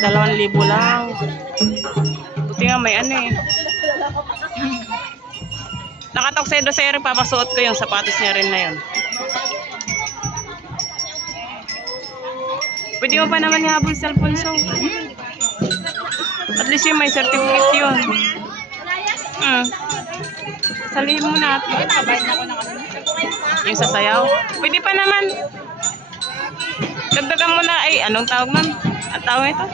2,000 lang. Buti nga may ano eh. Nakatoksido sa Eric, papasuot ko yung sapatos niya rin na yun. Pwede mo pa naman ihabol sa Alfonso. At least yung may certificate yun. Salihin mo na. Yung sasayaw. Pwede pa naman. Dagdagan mo na. Ay, anong tawag man? Ang tawag ito?